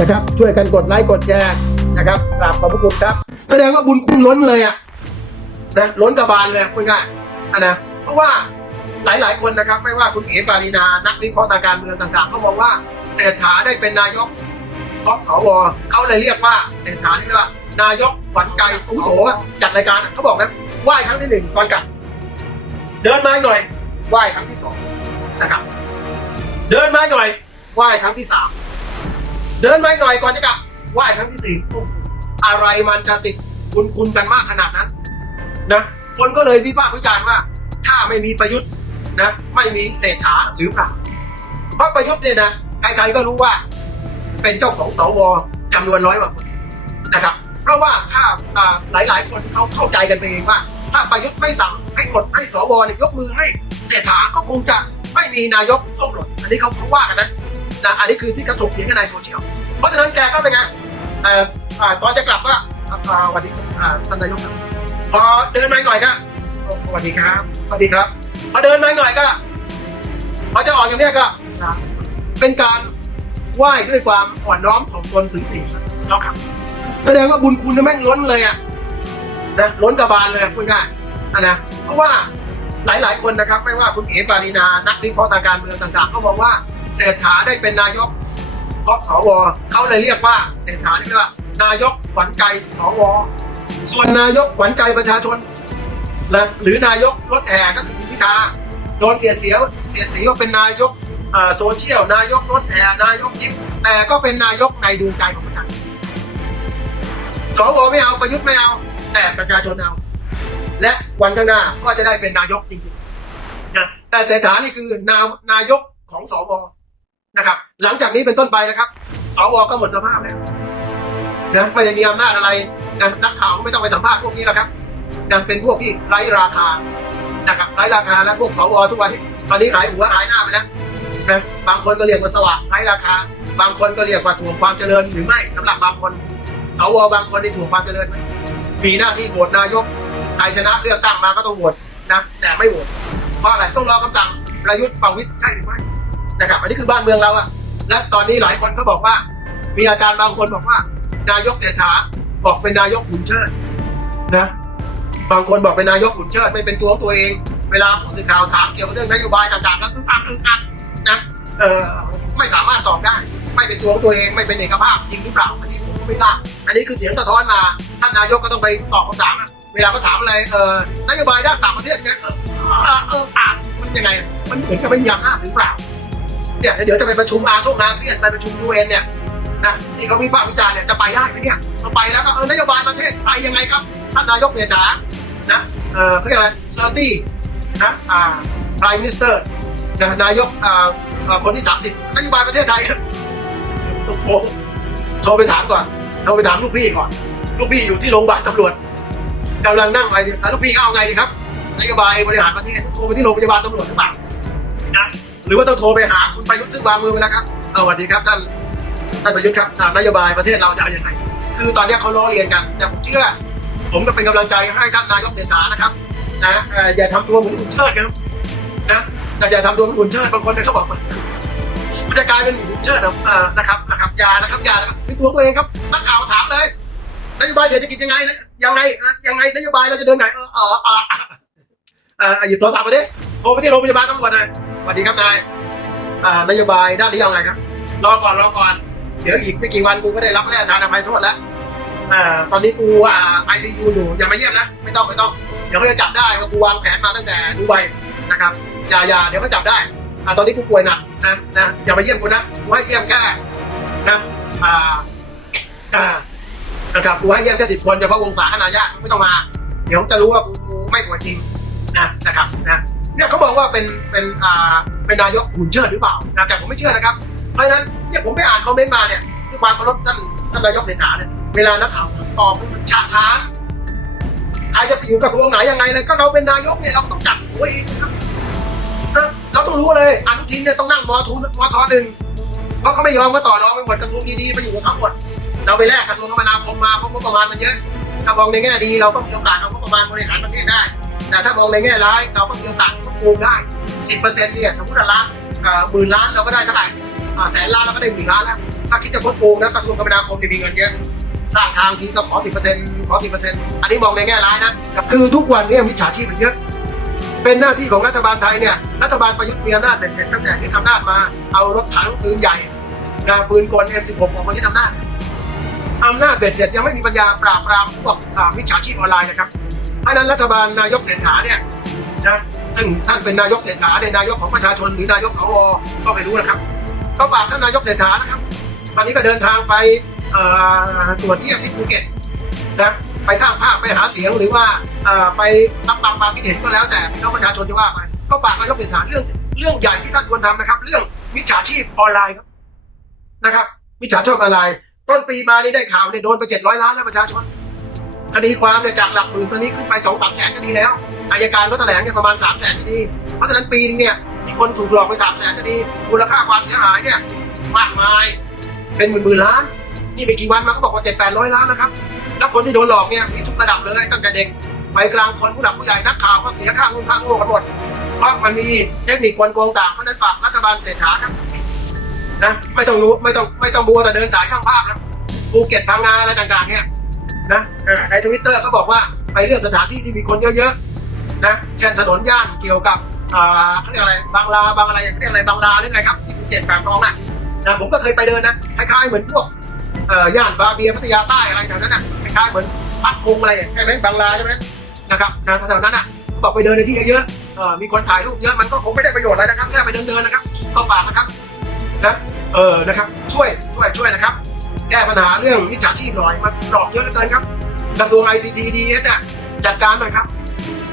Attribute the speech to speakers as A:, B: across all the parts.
A: นะครับ ช่วยกันกดไลค์กดแชร์นะครับกราบขอบพระคุณครับ แสดงว่าบุญคุณล้นเลยอะนะล้นกระบาลเลยพูดง่ายๆอะนะเพราะว่าหลายๆคนนะครับ ไม่ว่าคุณเอ๋ปารีนา นักวิเคราะห์ทางการเมืองต่างๆเขาบอกว่าเศรษฐาได้เป็นนายกเพราะสวเขาเลยเรียกว่าเศรษฐานี่เรียกว่า นายกขวัญใจสูงโสจัดรายการเขาบอกนะไหว้ครั้งที่หนึ่งก่อนกลับ เดินมาหน่อยไหว้ครั้งที่สองนะครับ เดินมาหน่อยไหว้ครั้งที่สาม เดินมาหน่อยก่อนจะกลับไหว้ครั้งที่สี่อะไรมันจะติดคุณคุณกันมากขนาดนั้นนะคนก็เลยวิพากษ์วิจารณ์ว่า ถ้าไม่มีประยุทธ์นะไม่มีเศรษฐาหรือเปล่าเพราะประยุทธ์เนี่ยนะใครๆก็รู้ว่า เป็นเจ้าของสวจำนวนร้อยกว่าคนนะครับ เพราะว่าถ้าอ่าหลายๆ คนเขาเข้าใจกันไปเองว่า ถ้าประยุทธ์ไม่สั่งให้กดให้สวเนี่ยยกมือให้เศรษฐาก็คงจะไม่มีนายกส้มหล่นอันนี้เขาเขาว่ากันนะนะอันนี้คือที่กระถกเถียงกันในโซเชียล เพราะฉะนั้นแกก็เป็นไงเอ่ออ่าตอนจะกลับว่าอ่าอ่าสวัสดีครับอ่าท่านนายกครับพอเดินมาหน่อยก็สวัสดีครับสวัสดีครับ พอเดินมาหน่อยก็พอจะออกอย่างเนี้ยก็อ่าเป็นการไหว้ด้วยความอ่อนน้อมถ่อมตนถึงสี่แล้วครับ แสดงว่าบุญคุณนี่แม่งล้นเลยอะนะล้นกระบาลเลยพูดง่ายๆอะนะเพราะว่าหลาย ๆ คนนะครับ ไม่ว่าคุณเอ๋ปารีนานักวิเคราะห์ทางการเมืองต่าง ๆ ก็บอกว่าเศรษฐาได้เป็นนายก เพราะสวเขาเลยเรียกว่าเศรษฐานี่เรียกว่านายกขวัญใจสว ส่วนนายกขวัญใจประชาชนนะหรือนายกรถแห่ก็คือคุณพิธาโดนเสียเสียเสียสีว่าเป็นนายกโซเชียลนายกรถแห่นายกจิ๊บแต่ก็เป็นนายกในดวงใจของประชาชนสวไม่เอาประยุทธ์ไม่เอา แต่ประชาชนเอา และวันข้างหน้าก็จะได้เป็นนายกจริงๆนะแต่เศรษฐานี่คือนานายกของสว นะครับ หลังจากนี้เป็นต้นไปนะครับสวก็หมดสภาพแล้วนะไม่ได้มีอำนาจอะไรนะนักข่าวไม่ต้องไปสัมภาษณ์พวกนี้แล้วครับนะเป็นพวกที่ไร้ราคานะครับไร้ราคาแล้วพวกสวทุกวันนี้ตอนนี้หายหัวหายหน้าไปแล้วนะบางคนก็เรียกว่าสว่างไร้ราคา บางคนก็เรียกว่าถ่วงความเจริญหรือไม่สำหรับบางคนสวบางคนที่ถูกความเจริญมีหน้าที่โหวตนายกใครชนะเลือกตั้งมาก็ต้องโหวตนะแต่ไม่โหวตเพราะอะไรต้องรอคำสั่งประยุทธ์ประวิตรใช่หรือไม่ นะครับอันนี้คือบ้านเมืองเราอะและตอนนี้หลายคนก็บอกว่า มีอาจารย์บางคนบอกว่า นายกเศรษฐาบอกเป็นนายกขุนเชิดนะบางคนบอกเป็นนายกขุนเชิดไม่เป็นตัวของตัวเอง เวลาผู้สื่อข่าวถามเกี่ยวกับเรื่องนโยบายต่างๆก็อึกอักอึกอักนะเออไม่สามารถตอบได้ ไม่เป็นตัวของตัวเองไม่เป็นเอกภาพจริงหรือเปล่าอันนี้ผมก็ไม่ทราบอันนี้คือเสียงสะท้อนมาท่านนายกก็ต้องไปตอบคำถามนะเวลาเขาถามอะไรเออนโยบายด้านต่างประเทศไงเออเออเอออ่านมันยังไง มันเหมือนกับเป็นยำหน้าหรือเปล่า เนี่ยเดี๋ยวจะไปประชุมอาเซียนอาเซียนไปประชุมยูเอ็นเนี่ยนะที่เขาวิพากษ์วิจารณ์เนี่ยจะไปได้ไหมเนี่ยเราไปแล้วก็เออนโยบายประเทศไทยยังไงครับท่านนายกเศรษฐานะเออเขาเรียกอะไรเซอร์ตี้นะอ่า prime minister นะนายกอ่าคนที่ 30นโยบายประเทศไทยโทรโทรไปถามก่อนโทรไปถามลูกพี่ก่อนลูกพี่อยู่ที่โรงพยาบาลตำรวจกำลังนั่งไรอะลูกพี่เขาเอาไงดีครับนโยบายบริหารประเทศโทรไปที่โรงพยาบาลตำรวจหรือเปล่านะ หรือว่าต้องโทรไปหาคุณประยุทธ์ซึ่งวางมือไปแล้วครับเอาสวัสดีครับท่านท่านประยุทธ์ครับตามนโยบายประเทศเราจะเอาอย่างไรดีคือตอนนี้เขาล้อเลียนกัน แต่ผมเชื่อ ผมก็เป็นกำลังใจให้ท่านนายกเศรษฐานะครับนะอย่าทำตัวเหมือนอุ่นเชิดกันนะอย่าทำตัวเหมือนอุ่นเชิดบางคนเนี่ยเขาบอกว่ามันจะกลายเป็นหมูเชิดนะอ่านะครับนะครับยานะครับยานะครับเป็นตัวตัวเองครับนักข่าวถามเลยนโยบายเศรษฐกิจยังไงยังไงยังไงนโยบายเราจะเดินไหนเออเออเออออหยิบโทรศัพท์มาดิโทรไปที่โรงพยาบาลตำรวจหน่อย วัสดีครับนายอ่านโยบายด้านนี้เอาไงครับ รอก่อนรอก่อน เดี๋ยวอีกไม่กี่วันกูก็ได้รับพระราชทานอภัยโทษแล้วอ่าตอนนี้กูอ่าไอซียูอยู่อย่ามาเยี่ยมนะ ไม่ต้องไม่ต้อง เดี๋ยวเขาจะจับได้ว่ากูวางแผนมาตั้งแต่ดูไบนะครับอย่าอย่าเดี๋ยวเขาจับได้อ่าตอนนี้กูป่วยหนักนะนะอย่ามาเยี่ยมกูนะกูให้เยี่ยมแค่นะอ่าอ่านะครับกูให้เยี่ยมแค่สิบคนเฉพาะวงศาคณะญาติไม่ต้องมา เดี๋ยวจะรู้ว่ากูไม่ป่วยจริงนะนะครับนะ เนี่ยเขาบอกว่าเป็นเป็นอ่าเป็นนายกหุ่นเชิดหรือเปล่านะแต่ผมไม่เชื่อนะครับ เพราะฉะนั้นเนี่ยผมไปอ่านคอมเมนต์มาเนี่ยด้วยความเคารพท่านท่านนายกเศรษฐาเนี่ยเวลานักข่าวตอบมันฉาทานใครจะไปอยู่กระทรวงไหนยังไงเลยก็เราเป็นนายกเนี่ยเราต้องจับหัวเองนะครับนะเราต้องรู้เลยอนุทินเนี่ยต้องนั่งมอทูมอทอหนึ่งเพราะเขาไม่ยอมก็ต่อรองไปหมดกระทรวงดีๆไปอยู่กับเขาหมดเราไปแลกกระทรวงคมนาคมมาเพราะงบประมาณมันเยอะถ้ามองในแง่ดีเราก็มีโอกาสเอางบประมาณบริหารประเทศได้ แต่ถ้ามองในแง่ร้ายเราก็มีโอกาสควบคุมได้สิบเปอร์เซ็นต์เนี่ยสมมติว่าล้านหมื่นล้านเราก็ได้เท่าไหร่แสนล้านเราก็ได้หมื่นล้านแล้วถ้าคิดจะคดโกงนะกระทรวงคมนาคมเนี่ยมีเงินเยอะสร้างทางทีก็ขอสิบเปอร์เซ็นต์ขอสิบเปอร์เซ็นต์อันนี้มองในแง่ร้ายนะคือทุกวันเนี่ยมิจฉาชีพมันเยอะเป็นหน้าที่ของรัฐบาลไทยเนี่ยรัฐบาลประยุทธ์มีอำนาจเบ็ดเสร็จตั้งแต่ยึดอำนาจมาเอารถถังปืนใหญ่นาปืนกล M16 ออกมายึดอำนาจอำนาจเบ็ดเสร็จยังไม่มีปัญญาปราบปรามพวกมิจฉาชีพออนไลน์นะครับ ราะนั้นรัฐบาลนายกเศรษฐาเนี่ยนะซึ่งท่านเป็นนายกเศรษฐาในยนายกของประชาชนหรือนายกสวก็ไม่รู้นะครับก็ฝากท่านนายกเศรษฐานะครับ ตอนนี้ก็เดินทางไปตรวจเยี่ยมที่ภูเก็ตนะไปสร้างภาพไปหาเสียงหรือว่าไปรับฟังความคิดเห็นก็แล้วแต่พี่น้องประชาชนจะว่าไปก็ฝากนายกเศรษฐาเรื่องเรื่องใหญ่ที่ท่านควรทำนะครับ เรื่องมิจฉาชีพออนไลน์ครับนะครับมิจฉาชีพออนไลน์ต้นปีมานี่ได้ข่าวเนี่ยโดนไปเจ็ดร้อยล้านแล้วประชาชน คดีความเนี่ยจากหลักหมื่นตอนนี้ขึ้นไปสองสามแสนคดีแล้วอายการก็แถลงเนี่ยประมาณสามแสนคดีเพราะฉะนั้นปีนึงเนี่ยมีคนถูกหลอกไปสามแสนคดีมูลค่าความเสียหายเนี่ยมากมายเป็นหมื่นหมื่นล้านนี่ไม่กี่วันมาก็บอกว่าเจ็ดแปดร้อยล้านนะครับแล้วคนที่โดนหลอกเนี่ยมีทุกระดับเลยตั้งแต่เด็กไปกลางคนผู้หลักผู้ใหญ่นักข่าวก็เสียค่างงค่าโง่กันหมดเพราะมันมีเทคนิคกลโกงต่างเพราะฉะนั้นฝากรัฐบาลเศรษฐาครับนะไม่ต้องรู้ไม่ต้องไม่ต้องบัวแต่เดินสายช่างภาพนะภูเก็ตพังงาอะไรต่างๆเนี่ย นะเออในทวิตเตอร์เขาบอกว่าไปเลือกสถานที่ที่มีคนเยอะๆนะเช่นถนนย่านเกี่ยวกับอ่าเขาเรียกอะไรบางลาบางอะไรเขาเรียกอะไรบางลาหรือไงครับที่ภูเก็ตปากองน่ะนะผมก็เคยไปเดินนะคล้ายๆเหมือนพวกเอ่อย่านบาเบียพัทยาใต้อะไรแถวนั้นน่ะคล้ายๆเหมือนพัดพงอะไรใช่ไหมบางลาใช่ไหมนะครับนะแถวนั้นน่ะบอกไปเดินในที่เยอะๆมีคนถ่ายรูปเยอะมันก็คงไม่ได้ประโยชน์อะไรนะครับแค่ไปเดินๆนะครับก็ฝากนะครับนะเออนะครับช่วยช่วยช่วยนะครับ แก้ปัญหาเรื่องมิจฉาชีพหน่อยมันหลอกเยอะเกินครับกระทรวง ICT DS เนี่ยจัดการหน่อยครับ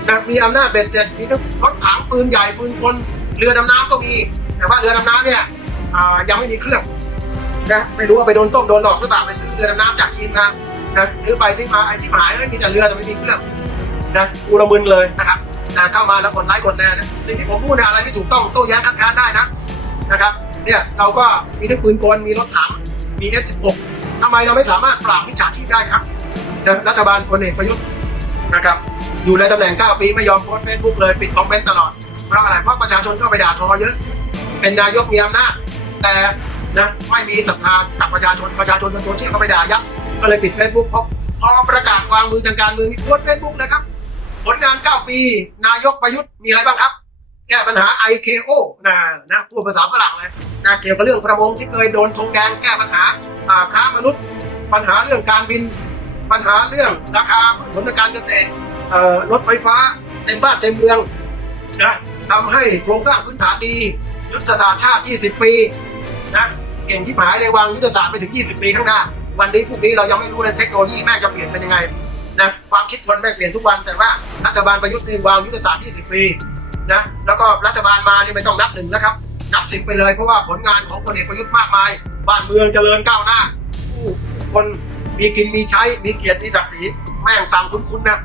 A: นะมีอำนาจเบ็ดเสร็จมีทั้งรถถังปืนใหญ่ปืนกลเรือดำน้ำก็มี แต่ว่าเรือดำน้ำเนี่ยยังไม่มีเครื่องนะไม่รู้ว่าไปโดนต้มโดนหลอกหรือเปล่าไปซื้อเรือดำน้ำจากจีนมานะซื้อไปซื้อมาไอ้ที่หายไม่มีแต่เรือแต่ไม่มีเครื่องนะกูระมึนเลยนะครับนะเข้ามาแล้วกดไลค์กดแชร์นะสิ่งที่ผมพูดเนี่ยอะไรไม่ถูกต้องโต้แย้งคัดค้านได้นะนะครับเนี่ยเราก็มีทั้งปืนกลมีรถถัง มี F16 ทำไมเราไม่สามารถปราบมิจฉาชีพได้ครับนะรัฐบาลพลเอกประยุทธ์นะครับ อยู่ในตำแหน่ง 9 ปีไม่ยอมโพสเฟซบุ๊กเลยปิดคอมเมนต์ตลอด เพราะอะไรเพราะประชาชนเข้าไปด่าทอเยอะ เป็นนายกมีอำนาจแต่นะไม่มีศรัทธากับประชาชนประชาชนบนโซเชียลเขาไปด่ายับก็เลยปิดเฟซบุ๊กพอพอประกาศวางมือทางการเมืองมีโพสเฟซบุ๊กนะครับ ผลงาน 9 ปี นายกประยุทธ์มีอะไรบ้างครับ แก้ปัญหา IKO นะนะพูดภาษาฝรั่งเลย นะเกี่ยวกับเรื่องประมงที่เคยโดนธงแดงแก้ปัญหาค้ามนุษย์ ปัญหาเรื่องการบิน ปัญหาเรื่องราคาพืชผลทางการเกษตรรถไฟฟ้าเต็มบ้านเต็มเมืองนะทำให้โครงสร้างพื้นฐานดี ยุทธศาสตร์ชาติ 20 ปีนะเก่งที่หายเลยวางยุทธศาสตร์ไปถึง 20 ปีข้างหน้า วันนี้พรุ่งนี้เรายังไม่รู้เลยเทคโนโลยีแม่งจะเปลี่ยนเป็นยังไงนะความคิดคนแม่งเปลี่ยนทุกวันแต่ว่ารัฐบาลประยุทธ์นี่วางยุทธศาสตร์ 20 ปีนะแล้วก็รัฐบาลมานี่ไม่ต้องนับหนึ่งนะครับ นับสิบไปเลยเพราะว่าผลงานของพลเอกประยุทธ์มากมาย บ้านเมืองเจริญก้าวหน้าผู้คนมีกินมีใช้มีเกียรติมีศักดิ์ศรีแม่งฟังคุ้นๆนะ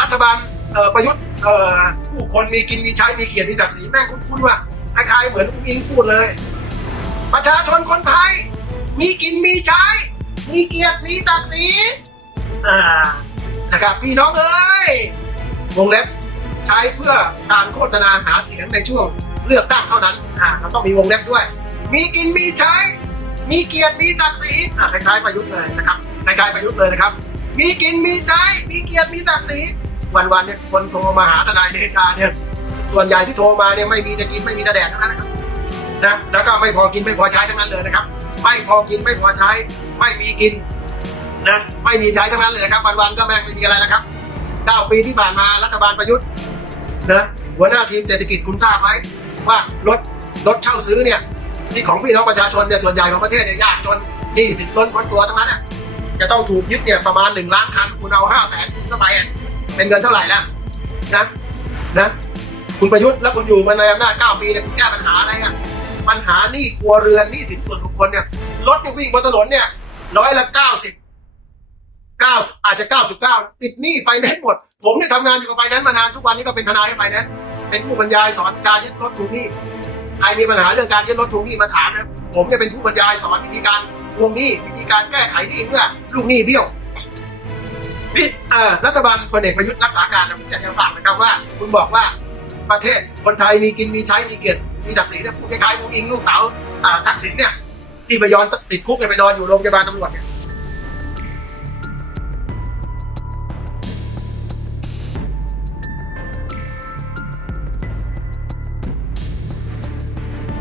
A: รัฐบาลเอ่อประยุทธ์เอ่อผู้คนมีกินมีใช้มีเกียรติมีศักดิ์ศรีแม่งคุ้นๆว่าคล้ายๆเหมือนอุ้งอิงพูดเลย ประชาชนคนไทย มีกินมีใช้ มีเกียรติมีศักดิ์ศรีอ่านะครับพี่น้องเอ้ยวงเล็บใช้เพื่อการโฆษณาหาเสียงในช่วง เลือกตั้งเท่านั้นอ่าเราต้องมีวงเล็บด้วย มีกินมีใช้ มีเกียรติมีศักดิ์ศรีอ่าคล้ายๆประยุทธ์เลยนะครับคล้ายๆประยุทธ์เลยนะครับ มีกินมีใช้ มีเกียรติมีศักดิ์ศรีวันๆเนี่ยคนโทรมาหาทนายเดชาเนี่ยส่วนใหญ่ที่โทรมาเนี่ยไม่มีจะกินไม่มีจะแดกทั้งนั้นนะครับนะแล้วก็ไม่พอกินไม่พอใช้ทั้งนั้นเลยนะครับ ไม่พอกินไม่พอใช้ ไม่มีกินนะไม่มีใช้ทั้งนั้นเลยนะครับวันๆก็แม่งไม่มีอะไรแล้วครับเก้าปีที่ผ่านมารัฐบาลประยุทธ์นะหัวหน้าทีมเศรษฐกิจคุณทราบไหม ว่ารถรถเช่าซื้อเนี่ยที่ของพี่น้องประชาชนเนี่ยส่วนใหญ่ของประเทศเนี่ยยากจนหนี้สินล้นพ้นตัวทั้งนั้นน่ะจะต้องถูกยึดเนี่ยประมาณหนึ่งล้านคันคุณเอาห้าแสนคุณเข้าไปอะเป็นเงินเท่าไหร่ล้วนะนะคุณประยุทธ์แล้วคุณอยู่มาในอำนาจเก้าปีเนี่ยคุณแก้ปัญหาอะไรอะปัญหาหนี้ครัวเรือนหนี้สินส่วนบุคคลเนี่ยรถเนี่วิ่งบนถนนเนี่ยร้อยละเก้าสิบเก้าอาจจะเก้าสิบเก้าติดหนี้ไฟแนนซ์หมด ผมเนี่ยทำงานอยู่กับไฟแนนซ์มานานทุกวันนี้ก็เป็นทนายให้ไฟแนนซ์ เป็นผู้บรรยายสอนชายึดรถถูกหนี้ใครมีปัญหาเรื่องการยึดรถถูกหนี้มาถามนะผมจะเป็นผู้บรรยายสอนวิธีการทวงหนี้วิธีการแก้ไขหนี้เมื่อลูกหนี้เบี้ยวนี่เออรัฐบาลพลเอกประยุทธ์รักษาการนะผมอยากจะฝากนะครับว่า คุณบอกว่าประเทศคนไทยมีกินมีใช้มีเกียรติมีศักดิ์ศรีเนี่ยพูดคล้ายๆคุณอิงลูกสาวทักษิณเนี่ยที่ไปย้อนติดคุกเนี่ยไปนอนอยู่โรงพยาบาลตำรวจเนี่ย